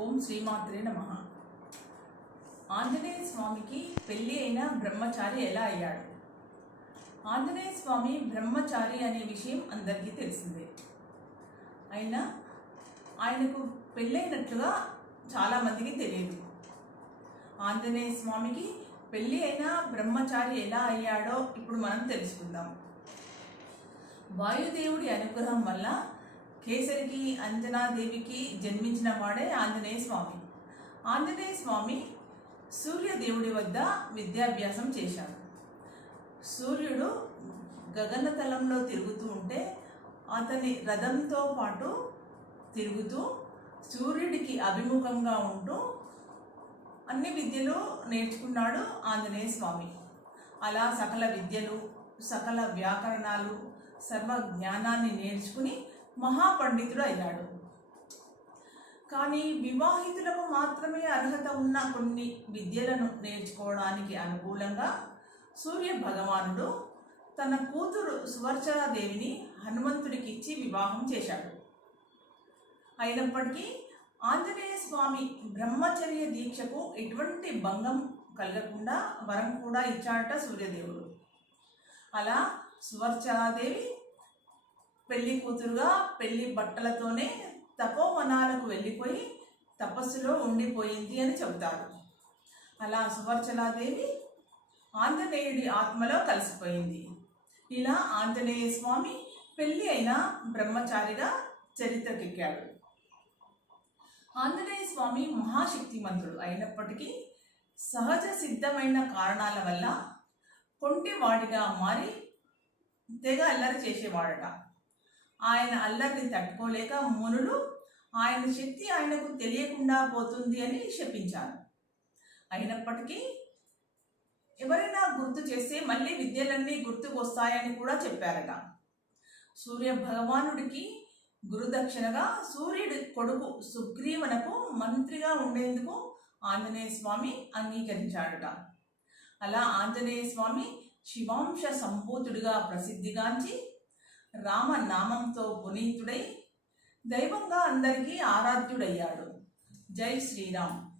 ఓం శ్రీమాత్రే నమః. ఆంజనేయ స్వామికి పెళ్ళి అయిన బ్రహ్మచారి ఎలా అయ్యాడు? ఆంజనేయ స్వామి బ్రహ్మచారి అనే విషయం అందరికీ తెలిసిందే. అయినా ఆయనకు పెళ్ళైనట్లుగా చాలామందికి తెలియదు. ఆంజనేయ స్వామికి పెళ్ళి అయిన బ్రహ్మచారి ఎలా అయ్యాడో ఇప్పుడు మనం తెలుసుకుందాం. వాయుదేవుడి అనుగ్రహం వల్ల కేసరికి అంజనాదేవికి జన్మించిన వాడే ఆంజనేయ స్వామి. ఆంజనేయ స్వామి సూర్యదేవుడి వద్ద విద్యాభ్యాసం చేశాడు. సూర్యుడు గగనతలంలో తిరుగుతూ ఉంటే అతని రథంతో పాటు తిరుగుతూ సూర్యుడికి అభిముఖంగా ఉంటూ అన్ని విద్యలు నేర్చుకున్నాడు ఆంజనేయ స్వామి. అలా సకల విద్యలు, సకల వ్యాకరణాలు, సర్వ జ్ఞానాన్ని నేర్చుకుని మహాపండితుడు అయ్యాడు. కానీ వివాహితులకు మాత్రమే అర్హత ఉన్న కొన్ని విద్యలను నేర్చుకోవడానికి అనుకూలంగా సూర్య భగవానుడు తన కూతురు సువర్చలాదేవిని హనుమంతుడికి ఇచ్చి వివాహం చేశాడు. అయినప్పటికీ ఆంజనేయ స్వామి బ్రహ్మచర్య దీక్షకు ఎటువంటి భంగం కలగకుండా వరం కూడా ఇచ్చాడట సూర్యదేవుడు. అలా సువర్చలాదేవి పెళ్లి కూతురుగా పెళ్లి బట్టలతోనే తపోవనాలకు వెళ్ళిపోయి తపస్సులో ఉండిపోయింది అని చెబుతారు. అలా సువర్చలాదేవి ఆంజనేయుడి ఆత్మలో కలిసిపోయింది. ఇలా ఆంజనేయ స్వామి పెళ్లి అయిన బ్రహ్మచారిగా చరిత్రకెక్కాడు. ఆంజనేయ స్వామి మహాశక్తిమంతుడు అయినప్పటికీ సహజ సిద్ధమైన కారణాల వల్ల కొంటివాడిగా మారి తెగ అల్లరి చేసేవాడట. ఆయన అల్లరిని తట్టుకోలేక మునులు ఆయన శక్తి ఆయనకు తెలియకుండా పోతుంది అని శపించారు. అయినప్పటికీ ఎవరైనా గుర్తు చేస్తే మళ్ళీ విద్యలన్నీ గుర్తుకు వస్తాయని కూడా చెప్పారట. సూర్య భగవానుడికి గురుదక్షిణగా సూర్యుడి కొడుకు సుగ్రీవనకు మంత్రిగా ఉండేందుకు ఆంజనేయ స్వామి అంగీకరించాడట. అలా ఆంజనేయ స్వామి శివాంశ సంభూతుడిగా ప్రసిద్ధిగాంచి రామనామంతో పునీతుడై దైవంగా అందరికీ ఆరాధ్యుడయ్యాడు. జై శ్రీరామ్.